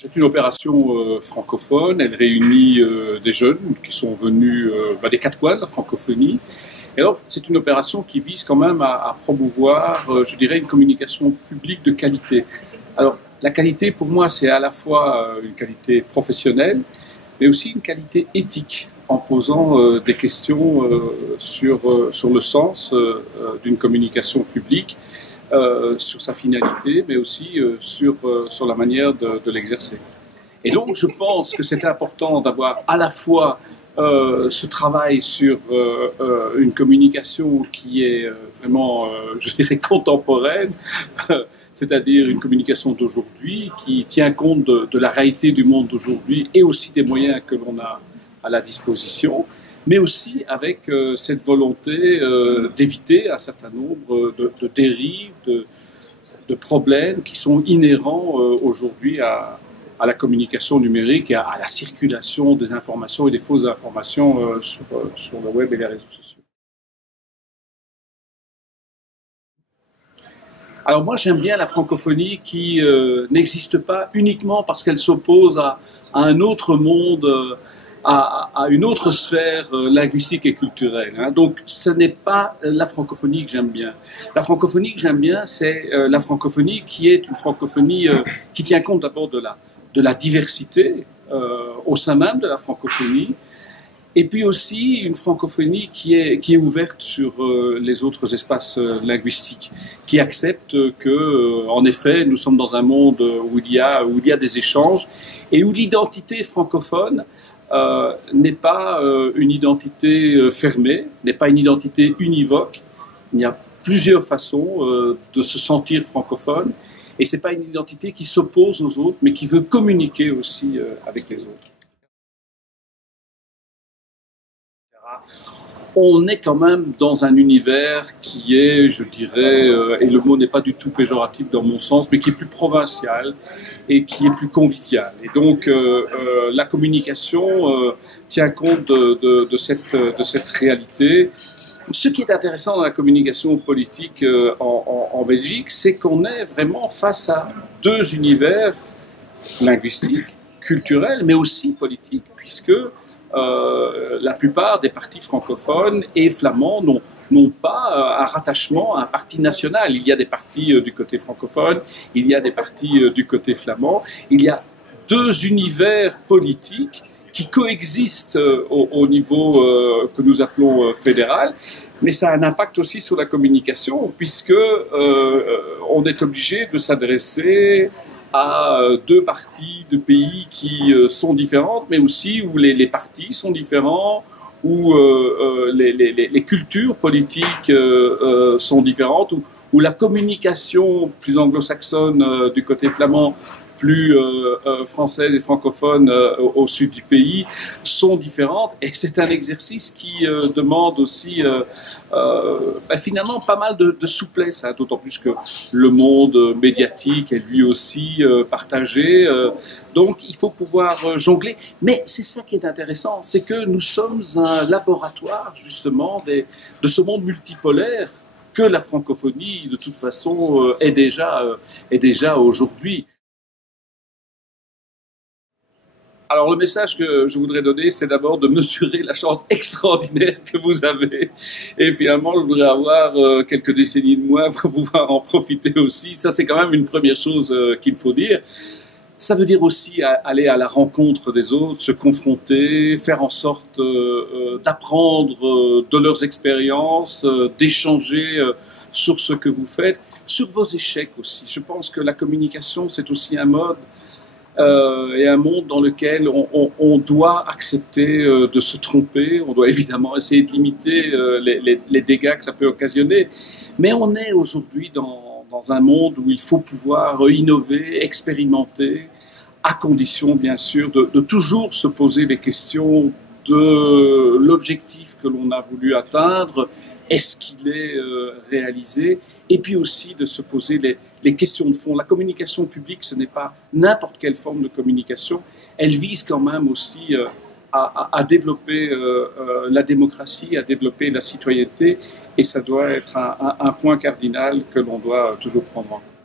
C'est une opération francophone, elle réunit des jeunes qui sont venus des quatre coins de la francophonie. Et alors, c'est une opération qui vise quand même à promouvoir, je dirais, une communication publique de qualité. Alors, la qualité, pour moi, c'est à la fois une qualité professionnelle, mais aussi une qualité éthique, en posant des questions sur le sens d'une communication publique, sur sa finalité, mais aussi sur la manière de l'exercer. Et donc, je pense que c'est important d'avoir à la fois ce travail sur une communication qui est vraiment, je dirais, contemporaine, c'est-à-dire une communication d'aujourd'hui qui tient compte de la réalité du monde d'aujourd'hui et aussi des moyens que l'on a à la disposition, mais aussi avec cette volonté d'éviter un certain nombre de dérives, de problèmes qui sont inhérents aujourd'hui à la communication numérique et à la circulation des informations et des fausses informations sur le web et les réseaux sociaux. Alors moi j'aime bien la francophonie qui n'existe pas uniquement parce qu'elle s'oppose à un autre monde, à une autre sphère linguistique et culturelle. Hein. Donc ce n'est pas la francophonie que j'aime bien. La francophonie que j'aime bien, c'est la francophonie qui est une francophonie qui tient compte d'abord de la diversité au sein même de la francophonie, et puis aussi une francophonie qui est ouverte sur les autres espaces linguistiques, qui accepte que, en effet, nous sommes dans un monde où il y a des échanges et où l'identité francophone n'est pas une identité fermée, n'est pas une identité univoque. Il y a plusieurs façons de se sentir francophone, et c'est pas une identité qui s'oppose aux autres, mais qui veut communiquer aussi avec les autres. On est quand même dans un univers qui est, je dirais, et le mot n'est pas du tout péjoratif dans mon sens, mais qui est plus provincial et qui est plus convivial. Et donc, la communication tient compte de cette réalité. Ce qui est intéressant dans la communication politique en Belgique, c'est qu'on est vraiment face à deux univers linguistiques, culturels, mais aussi politiques, puisque la plupart des partis francophones et flamands n'ont pas un rattachement à un parti national. Il y a des partis du côté francophone, il y a des partis du côté flamand. Il y a deux univers politiques qui coexistent au niveau que nous appelons fédéral, mais ça a un impact aussi sur la communication, puisque on est obligé de s'adresser à deux parties de pays qui sont différentes, mais aussi où les partis sont différents, où les cultures politiques sont différentes, où la communication plus anglo-saxonne du côté flamand, plus française et francophone au sud du pays, sont différentes. Et c'est un exercice qui demande aussi finalement pas mal de souplesse, hein, d'autant plus que le monde médiatique est lui aussi partagé. Donc il faut pouvoir jongler. Mais c'est ça qui est intéressant, c'est que nous sommes un laboratoire justement de ce monde multipolaire que la francophonie de toute façon est déjà aujourd'hui. Alors le message que je voudrais donner, c'est d'abord de mesurer la chance extraordinaire que vous avez. Et finalement, je voudrais avoir quelques décennies de moins pour pouvoir en profiter aussi. Ça, c'est quand même une première chose qu'il faut dire. Ça veut dire aussi aller à la rencontre des autres, se confronter, faire en sorte d'apprendre de leurs expériences, d'échanger sur ce que vous faites, sur vos échecs aussi. Je pense que la communication, c'est aussi un mode et un monde dans lequel on doit accepter de se tromper, on doit évidemment essayer de limiter les dégâts que ça peut occasionner, mais on est aujourd'hui dans un monde où il faut pouvoir innover, expérimenter, à condition bien sûr de toujours se poser les questions de l'objectif que l'on a voulu atteindre, est-ce qu'il est réalisé, et puis aussi de se poser les questions de fond. La communication publique, ce n'est pas n'importe quelle forme de communication, elle vise quand même aussi à développer la démocratie, à développer la citoyenneté, et ça doit être un point cardinal que l'on doit toujours prendre en compte.